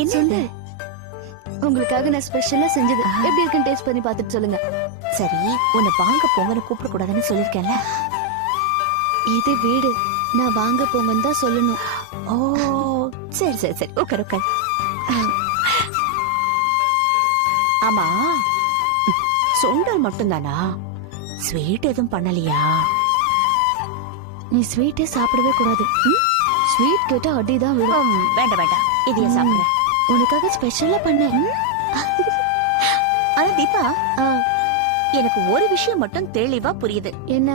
என்ன உங்களுக்காக நான் ஸ்பெஷலா செஞ்சது. எப்படி இருக்குன்னு டேஸ்ட் பண்ணி பார்த்துட்டு சொல்லுங்க. சரி, உன்னை வாங்க போங்கன்னு கூப்பிட கூடாதுன்னு சொல்லிருக்கேன்ல. இது வீடு, நான் வாங்க போங்கன்னு தான் சொல்லணும். ஓ சரி சரி சரி, உட்கார் உட்கார். ஆமா, சுண்டல் மட்டும்தானா? ஸ்வீட் எதுவும் பண்ணலையா? நீ ஸ்வீட்டே சாப்பிடவே கூடாது. ஸ்வீட் கேட்டா அடிதான் விடும். வேண்டாம் வேண்டாம், இதையே சாப்பிடுறேன். உனக்காக ஸ்பெஷலா பண்ணேன். ஆனா தீபா, எனக்கு ஒரு விஷயம் மட்டும் தெளிவா புரியுது. என்ன?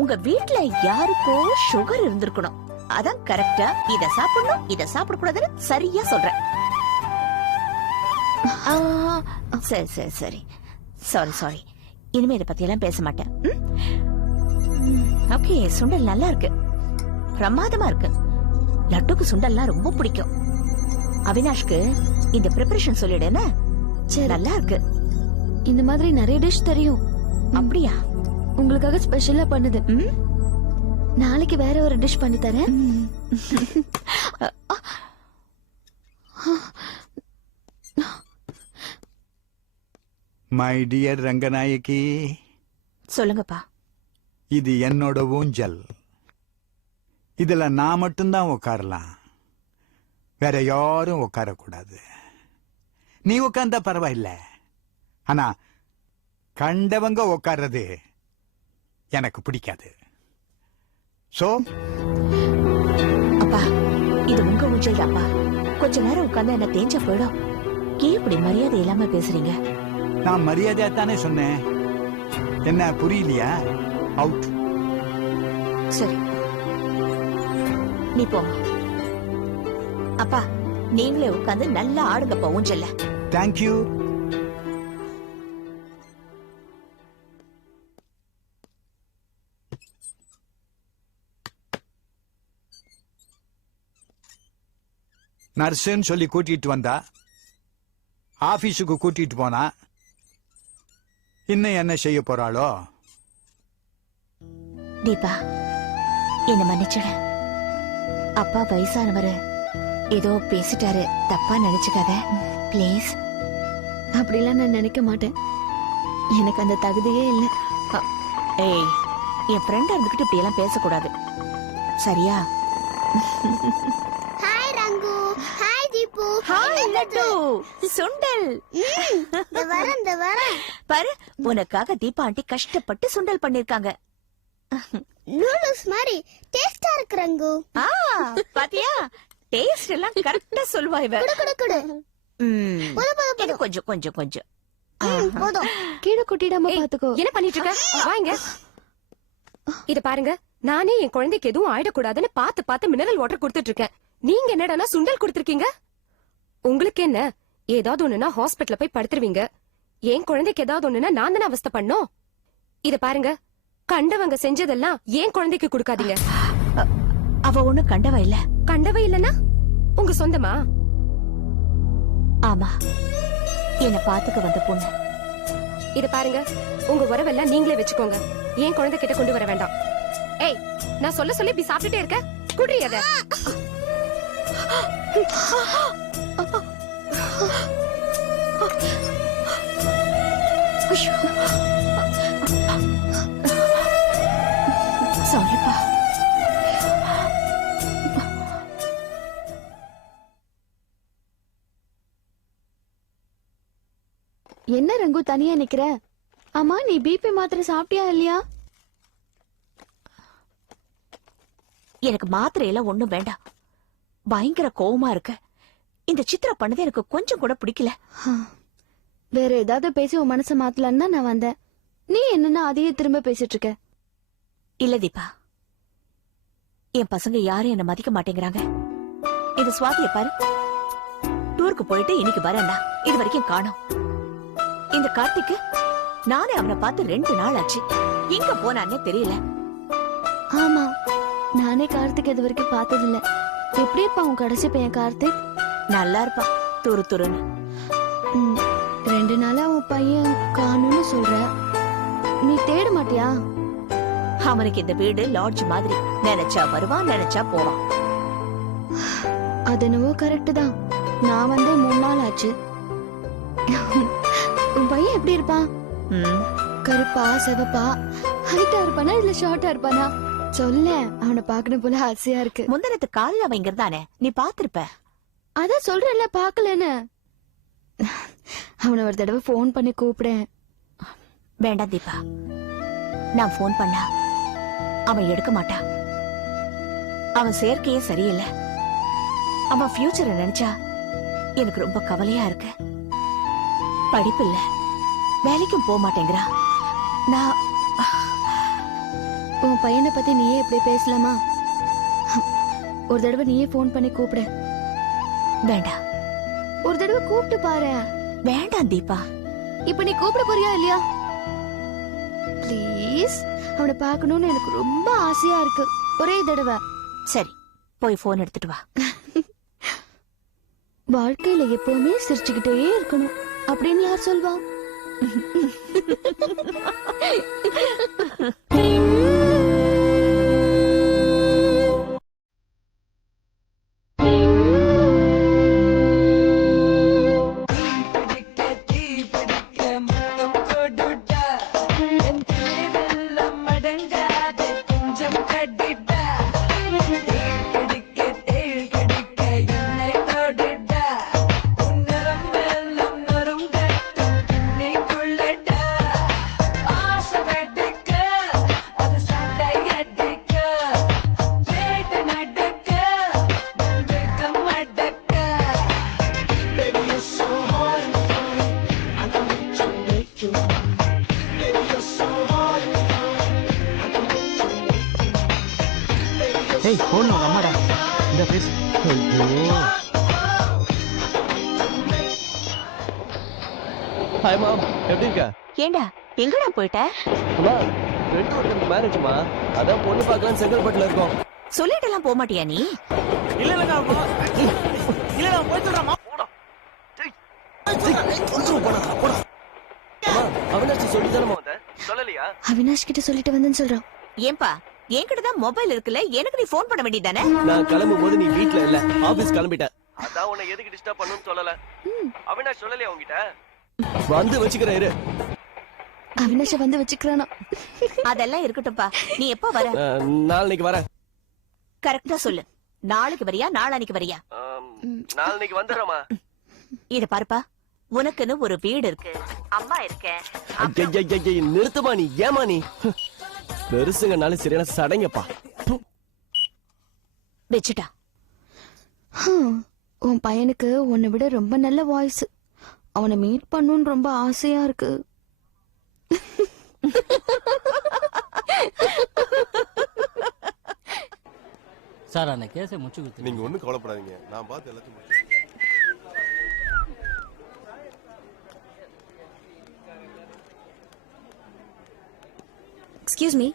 உங்க வீட்ல யாருக்கோ சுகர் இருந்திருக்கணும். அதான் கரெக்டா இத சாப்பிடணும் இத சாப்பிட கூடாதுன்னு சரியா சொல்றேன். சரி சரி சரி, சாரி சாரி, இனிமே இத பத்தி எல்லாம் பேச மாட்டேன். ஓகே, சுண்டல் நல்லா இருக்கு, பிரமாதமா இருக்கு. லட்டுக்கு சுண்டல்லாம் ரொம்ப பிடிக்கும். அவினாஷ்க்கு இந்த ப்ரிப்பரேஷன் சொல்லிடுன்னு. நல்லா இருக்கு. இந்த மாதிரி நிறைய டிஷ் தெரியும். அப்படியா? உங்களுக்காக ஸ்பெஷலா பண்ணுது. நாளைக்கு வேற ஒரு டிஷ் பண்ணி தரேன். My dear Ranganayaki. சொல்லுங்கப்பா. இது என்னோட ஊஞ்சல். இதுல நான் மட்டும்தான் உட்காரலாம், வேற யாரும் உட்காரக்கூடாது. நீ உட்கார்ந்தா பரவாயில்ல, ஆனா கண்டவங்க உட்கார்றது எனக்கு பிடிக்காது. சோ அப்பா, இது உங்க ஊஞ்சல் தான்ப்பா. கொஞ்ச நேரம் உட்கார்ந்தா என்ன தேஞ்சா போயிடும். ஏன் இப்படி மரியாதை இல்லாம பேசுறீங்க? நான் மரியாதையா தானே சொன்னேன். என்ன புரியலையா? அவுட். சரி, நீ போமா. அப்பா, நீங்களே உட்கார்ந்து நல்லா ஆடுங்கப்பா ஊஞ்சல்ல. தேங்க்யூ. நர்ஸுன்னு சொல்லி கூட்டிட்டு வந்தா, ஆபீஸுக்கு கூட்டிட்டு போனா, இன்னும் என்ன செய்ய போறாளோ? தீபா, என்ன மன்னிச்சிடு. அப்பா வயசானவரு, ஏதோ பேசிட்டாரு, தப்பா நினைச்சுக்காத பிளீஸ். அப்படிலாம் நான் நினைக்க மாட்டேன். எனக்கு அந்த தகுதியே இல்லை. ஏய், என் ஃப்ரெண்டா இருந்துகிட்டு இப்படி எல்லாம் பேசக்கூடாது, சரியா? Hi Rangu. Hi Deepu. Hi Laddu. சுண்டல். இந்த வரேன். பாரு, உனக்காக தீபா ஆண்டி கஷ்டப்பட்டு சுண்டல் பண்ணிருக்காங்க. நூடுல்ஸ் மாதிரி டேஸ்டா இருக்கு ரங்கு. பாத்தியா, டேஸ்ட் எல்லாம் கரெக்ட்டா சொல்வா இவ. குடு குடு. இது கொஞ்சம் கொஞ்சம் கொஞ்சம் போதும். கீழே கொட்டிடாம பாத்துக்கோ. என்ன பண்ணிட்டு இருக்க? வாங்க. இத பாருங்க, நானே என் குழந்தைக்கு எதுவும் ஆயிடக்கூடாதுன்னு பார்த்து பார்த்து மினரல் வாட்டர் கொடுத்துட்டு இருக்கேன். நீங்க என்னடானா சுண்டல் கொடுத்திருக்கீங்க. உங்களுக்கு என்ன, ஏதாவது ஒண்ணுனா ஹாஸ்பிட்டல்ல போய் படுத்துருவீங்க. என் குழந்தைக்கு ஏதாவது ஒண்ணுனா நான் தானே அவஸ்தை பண்ணோம். இத பாருங்க, கண்டவங்க செஞ்சதெல்லாம் ஏன் குழந்தைக்கு கொடுக்காதீங்க. அவ ஒண்ணு கண்டவ இல்ல. கண்டவ இல்லனா உங்க சொந்தமா? ஆமா, என்ன பாத்துக்க வந்த பொண்ணு. இத பாருங்க, உங்க உறவெல்லாம் நீங்களே வச்சுக்கோங்க. ஏன் குழந்தை கிட்ட கொண்டு வர வேண்டாம். ஏய், நான் சொல்ல சொல்லி இப்படி சாப்பிட்டுட்டே இருக்க. குடி அத. சாரிப்பா. என்ன ரங்கு தனியா நிக்கிற? ஆமா, நீ பிபி மாத்திரை சாப்பிட்டியா இல்லையா? எனக்கு மாத்திரை எல்லாம் ஒண்ணும் வேண்டாம். பயங்கர கோவமா இருக்கு. இந்த சித்ரா பண்ணது எனக்கு கொஞ்சம் கூட பிடிக்கல. வேற ஏதாவது பேசி உன் மனசை மாத்தலான்னு தான் நான் வந்தேன். நீ என்னன்னா அதையே திரும்ப பேசிட்டு இருக்க. இல்ல தீபா, என் பசங்க யாரும் என்ன மதிக்க மாட்டேங்கிறாங்க. இது சுவாதிய பாரு, டூருக்கு போயிட்டு இன்னைக்கு வரேன்டா, இது வரைக்கும் காணோம். இந்த கார்த்திக்கு நானே அவனை பார்த்து 2 நாள் ஆச்சு, எங்க போனானே தெரியல. ஆமா, நானே கார்த்திக் இது வரைக்கும் பார்த்ததில்ல. எப்படி இருப்பான் உன் கடைசி பையன் கார்த்திக்? நல்லா இருப்பான், துரு துருன்னு. 2 நாளா உன் பையன் காணும்னு சொல்ற, நீ தேட மாட்டியா? அவனுக்கு இந்த வீடு லாட்ஜ் மாதிரி, நினைச்சா வருவான், நினைச்சா போவான். அது என்னவோ கரெக்ட் தான். நான் வந்து 3 நாள் ஆச்சு. உன் பையன் எப்படி இருப்பான்? ம், கருப்பா செவப்பா ஹைட்டா இருப்பானா இல்ல ஷார்ட்டா இருப்பானா? சொல்ல, அவனை பார்க்கணும் போல ஆசையா இருக்கு. முந்தினத்து காலையில அவன் இங்கதானே, நீ பாத்திருப்ப. அதான் சொல்றேன்ல, பாக்கலன்னு. அவனை ஒரு தடவை ஃபோன் பண்ணி கூப்பிடேன். வேண்டாம் தீபா, நான் போன் பண்ணா அவன் எடுக்க மாட்டான். அவன் சேர்க்கையே சரியில்லை. அவன் ஃபியூச்சரை நினைச்சா எனக்கு ரொம்ப கவலையா இருக்கு. படிப்பு இல்ல, வேலைக்கும் போக மாட்டேங்கிறா. நான் உன் பையனை பத்தி நீயே இப்படி பேசலாமா? ஒரு தடவை நீயே ஃபோன் பண்ணி கூப்பிடு. வேண்டாம். ஒரு தடவை கூப்பிட்டு பாரு. வேண்டாம் தீபா. இப்ப நீ கூப்பிட போறியா இல்லையா? ப்ளீஸ், அவனை பார்க்கணும்னு எனக்கு ரொம்ப ஆசையா இருக்கு. ஒரே தடவை. சரி, போய் போன் எடுத்துட்டு வா. வாழ்க்கையில எப்பவுமே சிரிச்சுக்கிட்டே இருக்கணும் அப்படின்னு யார் சொல்வா? ஏய் போன் அம்மாடா இந்த பேசு. ஐயோ ஹாய் மாம், எப்படி இருக்க? ஏண்டா எங்கடா போயிட்ட? அம்மா, ஃப்ரெண்ட் ஒருத்தருக்கு மேரேஜ்மா, அதான் பொண்ணு பார்க்கலாம் செங்கல்பட்டுல இருக்கோம். சொல்லிட்டு எல்லாம் போக மாட்டியா நீ? இல்ல இல்லங்க இல்ல நான் போய் சொல்றேன். அவினாஷ் சொல்லிதானமா வந்த? சொல்லலையா? அவினாஷ் கிட்ட சொல்லிட்டு வந்தேன்னு சொல்றான். ஏன்பா, என்கிட்ட தான் மொபைல் இருக்குல்ல, எனக்கு நீ போன் பண்ண வேண்டியதானே? நான் கிளம்பும் போது நீ வீட்ல இல்ல, ஆபீஸ் கிளம்பிட்ட. அதான் உன்னை எதுக்கு டிஸ்டர்ப் பண்ணனும்னு சொல்லல. அவினாஷ் சொல்லலையா உன்கிட்ட? வந்து வச்சுக்கிறேன் இரு. அவினாஷ வந்து வச்சுக்கிறானா? அதெல்லாம் இருக்கட்டும்பா. நீ எப்ப வர? நாளைக்கு வரேன். கரெக்டா சொல்லு. நாளைக்கு வரியா நாளானிக்கு வரியா? நாளைக்கு வந்துடுறேம்மா. இத பாருப்பா, உனக்குன்னு ஒரு வீடு இருக்கு, அம்மா இருக்கேன். நிறுத்துமா நீ, ஏமா நீ? பெருசுங்கனாலும் சரியான சடைங்கப்பா. வச்சுட்டா. உன் பையனுக்கு உன்னை விட ரொம்ப நல்ல வாய்ஸ். அவனை மீட் பண்ணணும்னு ரொம்ப ஆசையா இருக்கு. சார் அந்த கேஸை முடிச்சு கொடுத்து. நீங்க ஒண்ணும் கவலைப்படாதீங்க, நான் பார்த்து எல்லாத்தையும் எக்ஸ்கியூஸ் மீ,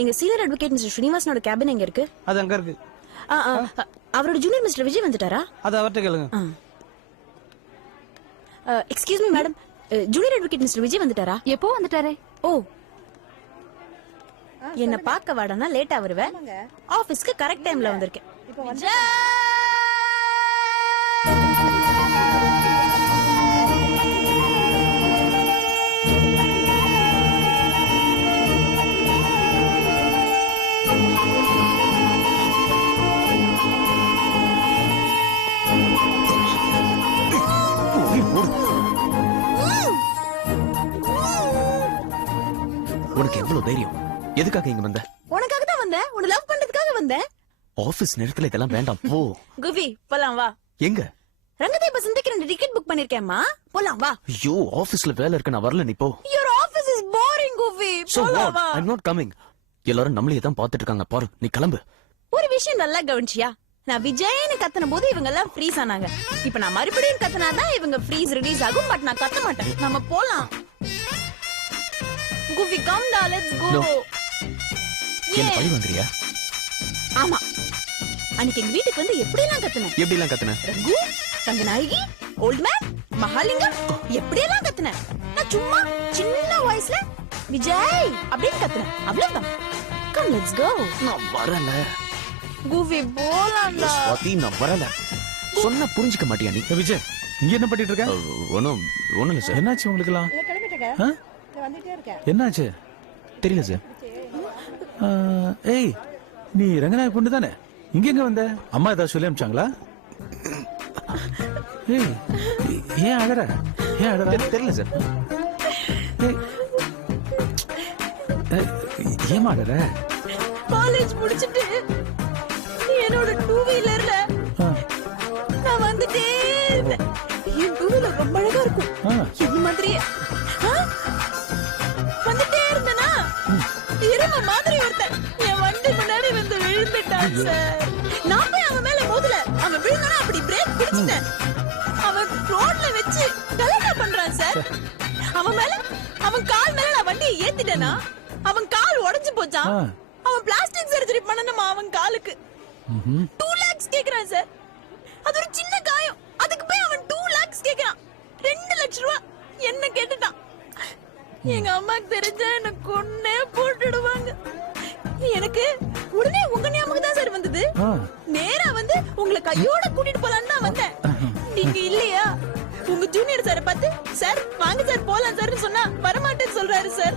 எங்க சீனியர் அட்வொகேட் மிஸ்டர் ஸ்ரீனிவாசனோட கேபின் எங்க இருக்கு? அது அங்க இருக்கு. அவரோட ஜூனியர் மிஸ்டர் விஜய் வந்துட்டாரா? அது அவர்கிட்ட கேளுங்க. Excuse me madam, junior advocate mister Vijay வந்துட்டாரா? எப்போ வந்துட்டாரே? ஓ, என்ன பார்க்க வாடனா லேட்டா வருவேன், ஆபீஸ்க்கு கரெக்ட் டைம்ல வந்திருக்கேன். உனக்கு எவ்வளவு தைரியம்? எதுக்காக இங்க வந்த? உனக்காக தான் வந்தேன், உன்னை லவ் பண்றதுக்காக வந்தேன். ஆபீஸ் நேரத்துல இதெல்லாம் வேண்டாம், போ. குவி, போலாம் வா. எங்க? ரங்கதேவ சந்திக்கு 2 டிக்கெட் புக் பண்ணிருக்கேன்மா, போலாம் வா. ஐயோ, ஆபீஸ்ல வேலை இருக்கு, நான் வரல, நீ போ. Your office is boring, குவி, So போலாம் what? வா. I'm not coming. எல்லாரும் நம்மளையே தான் பாத்துட்டு இருக்காங்க பாரு, நீ கிளம்பு. ஒரு விஷயம் நல்லா கவனிச்சியா? நான் விஜய்னு கத்தன போது இவங்க எல்லாம் ஃப்ரீஸ் ஆனாங்க. இப்ப நான் மறுபடியும் கத்தனாதான் இவங்க ஃப்ரீஸ் ரிலீஸ் ஆகும். பட் நான் கத்த மாட்டேன். நம்ம போலாம். குவி, கம் டா, லெட்ஸ் கோ. No. என்ன பழி வாங்குறியா? ஆமா, அன்னைக்கு எங்க வீட்டுக்கு வந்து எப்படி எல்லாம் கத்துனேன்? எப்படி எல்லாம் கத்துன? ரகு, ரங்கநாயகி, ஓல்ட் மேன், மகாலிங்கம், எப்படி எல்லாம் கத்துனேன்? நான் சும்மா சின்ன வாய்ஸ்ல விஜய் அப்படின்னு கத்துனேன், அவ்வளவுதான். Come let's go. நான் வரல. குவி, போலாம்டா. ஸ்வாதி, நான் வரல. சொன்னா புரிஞ்சுக்க மாட்டியா நீ? விஜய் இங்க என்ன பண்ணிட்டு இருக்க? ஒன்னும் இல்ல சார். என்னாச்சு உங்களுக்குலாம்? ஆ? என்னாச்சு தெரியல சார். ஏய் நீ ரங்கநாயக் பொண்ணு தானே? இங்க எங்க வந்த? அம்மா ஏதாவது சொல்லி அனுப்பிச்சாங்களா? ஏய் ஏன் அழற? ஏன் அழற? தெரியல சார். ஏமா அழற? காலேஜ் முடிச்சிட்டு என்னோட 2 வீலர்ல நான் வந்துட்டே இருந்தேன். என் 2 வீலர் ரொம்ப அழகா இருக்கும். இது மாதிரியே வந்துட்டே இருந்தேனா இரும மாதிரி ஒருத்தன் என் வண்டி முன்னாடி வந்து விழுந்துட்டான் சார். நான் போய் அவன் மேல மோதல. அவன் விழுந்தானா அப்படி பிரேக் பிடிச்சிட்டேன். அவன் ரோட்ல வச்சு கலாட்டா பண்றான் சார். அவன் கால் மேல நான் வண்டியை ஏத்திட்டேனா அவன் கால் உடைஞ்சு போச்சான். அவன் பிளாஸ்டிக் சர்ஜரி பண்ணணுமா அவன் காலுக்கு. 2 lakhs கேக்குறான் சார். அது ஒரு சின்ன காயம். அதுக்கு போய் அவன் 2 lakhs கேக்குறான். 2 லட்சம் ரூபாய் என்ன கேட்டுட்டான். எங்க அம்மாக்கு தெரிஞ்சா என்ன கொன்னே போட்டுடுவாங்க. எனக்கு உடனே உங்க ஞாபகம் தான் சார் வந்தது. நேரா வந்து உங்களை கையோட கூட்டிட்டு போலான்னு தான் வந்தேன். நீங்க இல்லையா? உங்க ஜூனியர் சார் பார்த்து சார் வாங்க சார் போலாம் சார் சொன்னா வரமாட்டேன்னு சொல்றாரு சார்.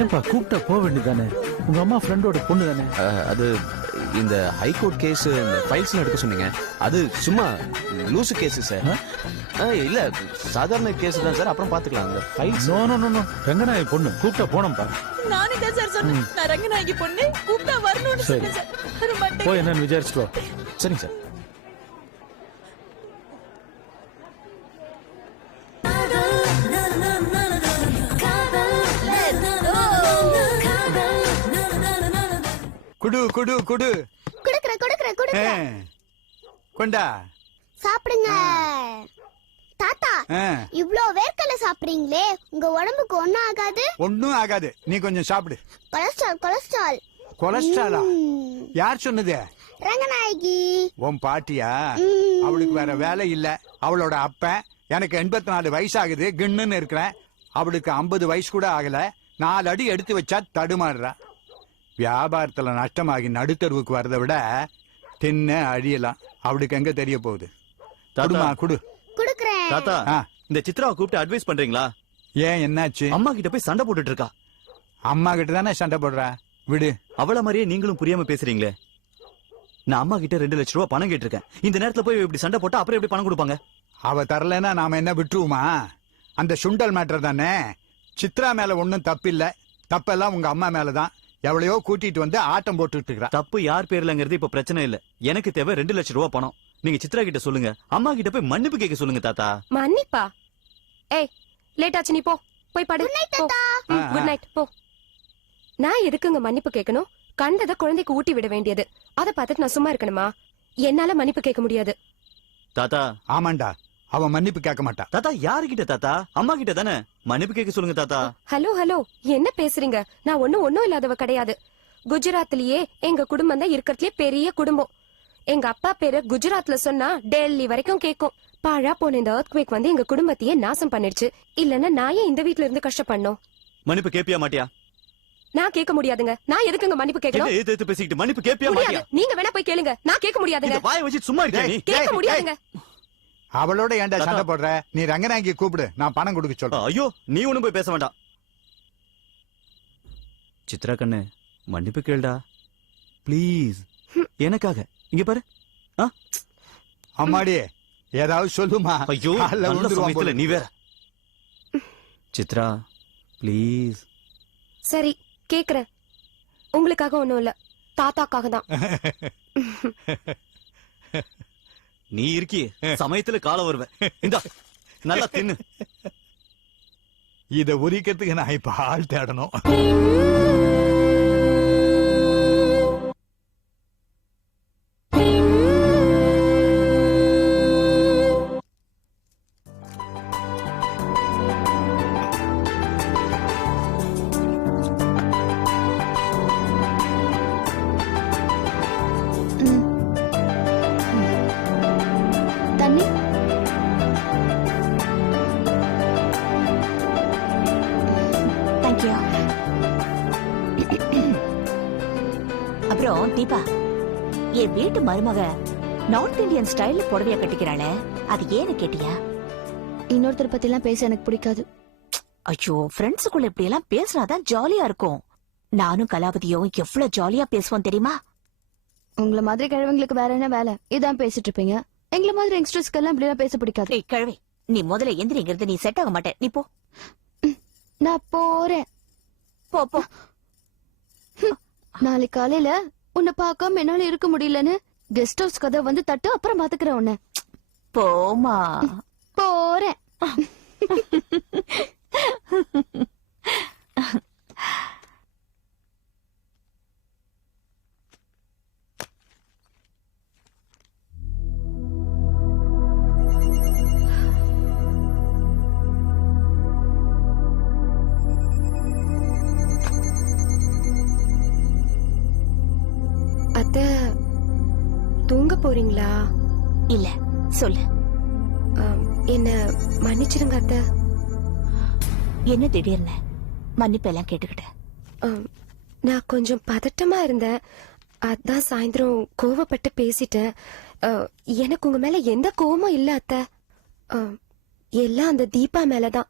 ஏன்பா கூப்பிட்டா போக வேண்டியதானே? உங்க அம்மா ஃப்ரெண்டோட பொண்ணு தானே? அது இந்த ஹைகோர்ட் கேஸ் இந்த ஃபைல்ஸ் எடுக்க சொன்னீங்க. அது சும்மா லூசு கேஸ் சார். இல்ல சாதாரண கேஸ் தான் சார். அப்புறம் பாத்துக்கலாம். அந்த ஃபைல்ஸ் நோ ரங்கநாயக் பொண்ணு கூப்பிட்டா போனோம்பா. நானே தான் சார் சொன்னேன். நான் ரங்கநாயகி பொண்ணு கூப்பிட்டா வரணும்னு சொன்னேன் சார். வரமாட்டேன். போய் என்னன்னு விசாரிச்சுட்டு வா. சரிங்க சார். குடு குடு குடு குடுக்குறேன். கொண்டா சாப்பிடுங்க. தாத்தா இவ்ளோ வேர்க்கல சாப்பிடுறீங்களே உங்க உடம்புக்கு ஒண்ணும் ஆகாது? ஒண்ணும் ஆகாது. நீ கொஞ்சம் சாப்பிடு. கொலஸ்ட்ரால் கொலஸ்ட்ராலா? யார் சொன்னது? ரங்கநாயகி. உன் பாட்டியா? அவளுக்கு வேற வேலை இல்ல. அவளோட அப்பன் எனக்கு 84 வயசு ஆகுது கிண்ணுன்னு இருக்கிறேன். அவளுக்கு 50 வயசு கூட ஆகல. 4 அடி எடுத்து வச்சா தடுமாறுறா. வியாபாரத்துல நஷ்டமாகி நடுத்தருவுக்கு வரதை விட தின்ன அழியலாம். அவளுக்கு எங்க தெரிய போகுது? தடுமா குடு. குடுக்குறேன். தாத்தா இந்த சித்ராவை கூப்பிட்டு அட்வைஸ் பண்றீங்களா? ஏன் என்னாச்சு? அம்மா கிட்ட போய் சண்டை போட்டுட்டு இருக்கா. அம்மா கிட்ட தானே சண்டை போடுறா. விடு. அவள மாதிரியே நீங்களும் புரியாம பேசுறீங்களே. நான் அம்மா கிட்ட 2 லட்சம் ரூபாய் பணம் கேட்டிருக்கேன். இந்த நேரத்துல போய் இப்படி சண்டை போட்டா அப்புறம் எப்படி பணம் கொடுப்பாங்க? அவ தரலன்னா நாம என்ன விட்டுருவோமா? அந்த சுண்டல் மேட்டர் தானே. சித்ரா மேல ஒன்னும் தப்பில்ல. தப்பெல்லாம் உங்க அம்மா மேலதான். எவ்வளையோ கூட்டிட்டு வந்து ஆட்டம் போட்டுட்டு இருக்கா. தப்பு யார் பேர்லங்கிறது இப்ப பிரச்சனை இல்ல. எனக்கு தேவை 2 லட்சம் ரூபாய் பணம். நீங்க சித்ரா கிட்ட சொல்லுங்க. அம்மா கிட்ட போய் மன்னிப்பு கேட்க சொல்லுங்க தாத்தா. மன்னிப்பா? ஏய் லேட் ஆச்சு, நீ போ போய் படு. குட் நைட் போ. நான் எதுக்குங்க மன்னிப்பு கேட்கணும்? கண்டத குழந்தைக்கு ஊட்டி விட வேண்டியது. அத பார்த்துட்டு நான் சும்மா இருக்கணுமா? என்னால மன்னிப்பு கேட்க முடியாது. தாத்தா ஆமாண்டா, அவன் மன்னிப்பு கேட்க மாட்டா. தாத்தா யாருகிட்ட தாத்தா? அம்மா கிட்ட தானே. மன்னிப்பு கேட்க சொல்லுங்க தாத்தா. ஹலோ என்ன பேசுறீங்க? நான் ஒண்ணும் இல்லாதவ கிடையாது. குஜராத்லயே எங்க குடும்பம் தான் இருக்கிறதுலயே பெரிய குடும்பம். எங்க அப்பா பேரு குஜராத்ல சொன்னா டெல்லி வரைக்கும் கேக்கும். பாழா போன இந்த எர்த்குவேக் வந்து எங்க குடும்பத்தையே நாசம் பண்ணிடுச்சு. இல்லன்னா நான் ஏன் இந்த வீட்ல இருந்து கஷ்டப்படணும்? மன்னிப்பு கேப்பியா மாட்டியா? நான் கேட்க முடியாதுங்க. நான் எதுக்குங்க மன்னிப்பு கேட்கணும்? எது பேசிக்கிட்டு மன்னிப்பு கேப்பியா முடியாது. மாட்டியா? நீங்க வேணா போய் கேளுங்க. நான் கேட்க முடியாதுங்க. வாயை வச்சு சும்மா இருக்கியா நீ? கேட்க முடியாதுங்க. அவளோட ஏன்டா சண்டை போடுற? நீ ரங்கநாயகி கூப்பிடு, நான் பணம் கொடுக்க சொல்றேன். ஐயோ நீ ஒண்ணும் போய் பேச வேண்டாம். சித்ரா கண்ணு மன்னிப்பு கேளுடா ப்ளீஸ். எனக்காக இங்க பாரு. அம்மாடி ஏதாவது சொல்லுமா? ஐயோ நல்ல சமயத்துல நீ வேற. சித்ரா ப்ளீஸ். சரி கேக்குறேன். உங்களுக்காக ஒண்ணும் இல்ல, தாத்தாக்காக தான். நீ இருக்கியே சமயத்துல கால வருவ. இந்தா நல்லா தின்னு. இத உரிக்கிறதுக்கு நான் இப்ப ஆள் தேடணும். தண்ணி தேங்க்யூ. அப்புறம் தீபா, என் வீட்டு மருமக நார்த் இந்தியன் ஸ்டைல்ல புடவைய கட்டிக்கிறாளே அது ஏன்னு கேட்டியா? இன்னொருத்தர் பத்தி எல்லாம் பேச எனக்கு பிடிக்காது. ஐயோ, ஃப்ரெண்ட்ஸுக்குள்ள இப்படி எல்லாம் பேசினாதான் ஜாலியா இருக்கும். நானும் கலாவதியும் எவ்வளவு ஜாலியா பேசுவோம் தெரியுமா? உங்களை மாதிரி கிழவங்களுக்கு வேற என்ன வேலை? இதான் பேசிட்டு இருப்பீங்க. எங்களை மாதிரி யங்ஸ்டர்ஸ்க்கு எல்லாம் இப்படி எல்லாம் பேச பிடிக்காது. ஏய் கிழவி, நீ முதல்ல எந்திரிங்கிறது நீ செட் ஆக மாட்டே. நீ போ. நான் போறேன். போ போ. நாளைக்கு காலையில உன்னை பார்க்காம என்னால இருக்க முடியலன்னு கெஸ்ட் ஹவுஸ் கதை வந்து தட்டு, அப்புறம் பாத்துக்கிறேன் உன்னை. போமா. போறேன். அத்தை தூங்க போறீங்களா? இல்ல, சொல்லு. என்ன மன்னிச்சிருங்க அத்தை. என்ன திடீர்னு மன்னிப்பு எல்லாம் கேட்டுக்கிட்ட? நான் கொஞ்சம் பதட்டமா இருந்தேன். அதான் சாயந்தரம் கோவப்பட்டு பேசிட்டேன். எனக்கு உங்க மேல எந்த கோவமும் இல்ல அத்தை. எல்லாம் அந்த தீபா மேலதான்.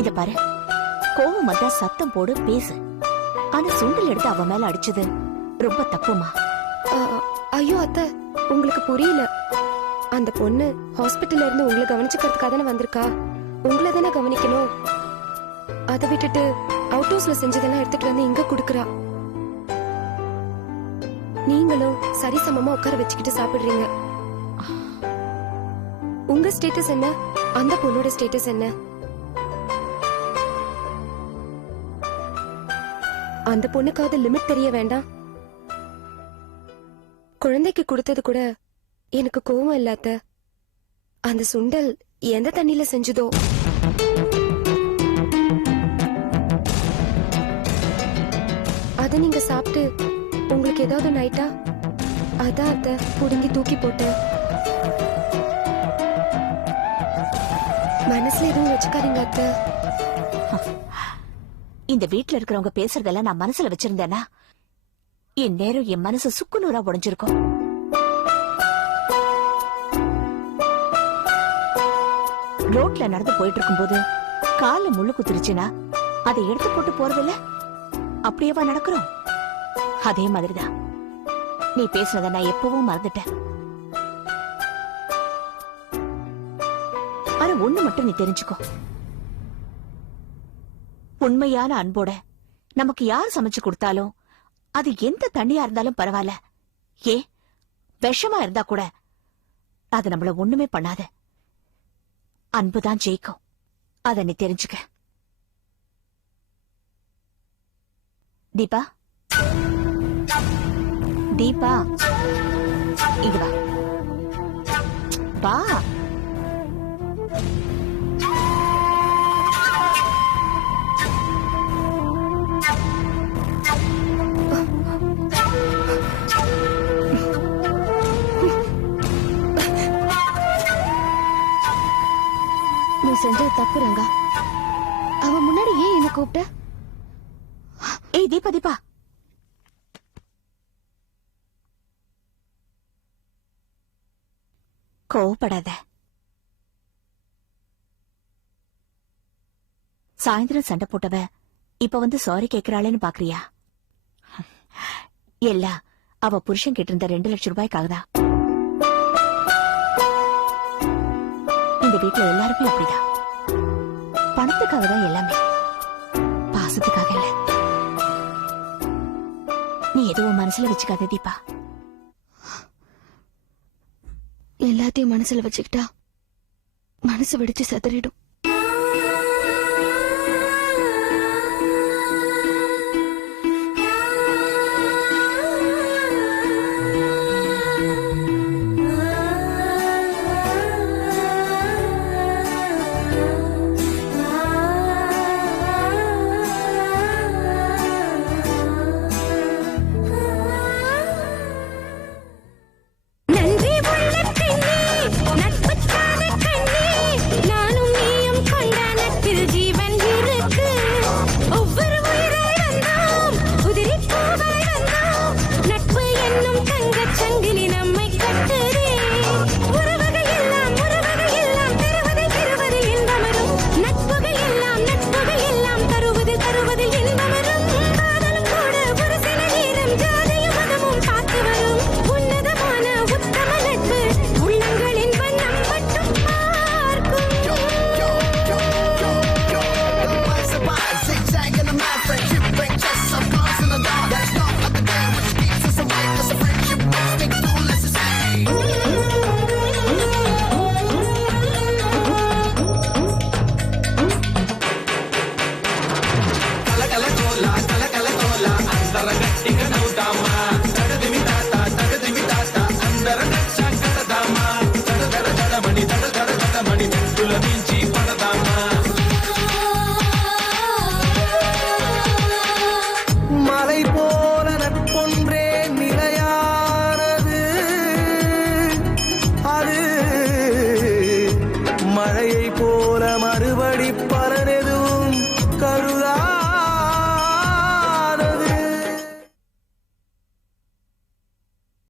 இத பாரு, கோவம் வந்தா சத்தம் போடு, பேசு. ஆனா சுண்டல் எடுத்து அவ மேல அடிச்சது ரொம்ப தப்புமா. ஐயோ அத்தை, உங்களுக்கு புரியல. அந்த பொண்ணு ஹாஸ்பிட்டல்ல இருந்து உங்களை கவனிச்சுக்கிறதுக்காக தானே வந்திருக்கா. உங்களை தானே கவனிக்கணும். அதை விட்டுட்டு அவுட் ஹவுஸ்ல செஞ்சதெல்லாம் எடுத்துட்டு வந்து இங்க குடுக்கறா. நீங்களும் சரிசமமா உட்கார வச்சுக்கிட்டு சாப்பிடுறீங்க. உங்க ஸ்டேட்டஸ் என்ன? அந்த பொண்ணோட ஸ்டேட்டஸ் என்ன? அந்த பொண்ணுக்காவது லிமிட் தெரிய வேண்டாம்? குழந்தைக்கு கொடுத்தது கூட எனக்கு கோவம் இல்லாத. அந்த சுண்டல் எந்த தண்ணியில செஞ்சதோ அத நீங்க சாப்பிட்டு உங்களுக்கு ஏதாவது நைட்டா? அதான் அத்தை புடுங்கி தூக்கி போட்டேன். மனசுல எதுவும் வச்சுக்காதீங்க அத்தை. இந்த வீட்டுல இருக்கிறவங்க பேசுறதெல்லாம் நான் மனசுல வச்சிருந்தேன்னா இந்நேரம் என் மனசு சுக்குநூறா உடைஞ்சிருக்கும். ரோட்ல நடந்து போயிட்டு இருக்கும்போது கால முள்ளு குத்துருச்சுன்னா அதை எடுத்து போட்டு போறதில்ல? அப்படியேவா நடக்கிறோம்? அதே மாதிரிதான் நீ பேசுனத நான் எப்பவும் மறந்துட்டேன். ஆனா ஒண்ணு மட்டும் நீ தெரிஞ்சுக்கோ. உண்மையான அன்போட நமக்கு யார் சமைச்சு கொடுத்தாலும் அது எந்த தண்ணியா இருந்தாலும் பரவாயில்ல, ஏன் விஷமா இருந்தா கூட அது நம்மள ஒண்ணுமே பண்ணாத. அன்புதான் ஜெயிக்கும். அத நீ தெரிஞ்சுக்க. தீபா, தீபா, இங்க வா. வா. நீ செஞ்சது தப்பு ரங்கா. அவன் முன்னாடி ஏன் என்ன கூப்பிட்ட? ஏய் தீபா, தீபா, கோவப்படாத. சாயந்தரம் சண்டை போட்டவ இப்ப வந்து சாரி கேக்குறாளேன்னு பாக்குறியா? எல்லாம் அவ புருஷன் கிட்ட இருந்த 2 லட்சம் ரூபாய்க்காக தான். இந்த வீட்டுல எல்லாருமே அப்படிதான். பணத்துக்காக தான் எல்லாமே, பாசத்துக்காக இல்ல. நீ எதுவும் மனசுல வச்சுக்காத தீபா. எல்லாத்தையும் மனசுல வச்சுக்கிட்டா மனசு வெடிச்சு செதறிடும்.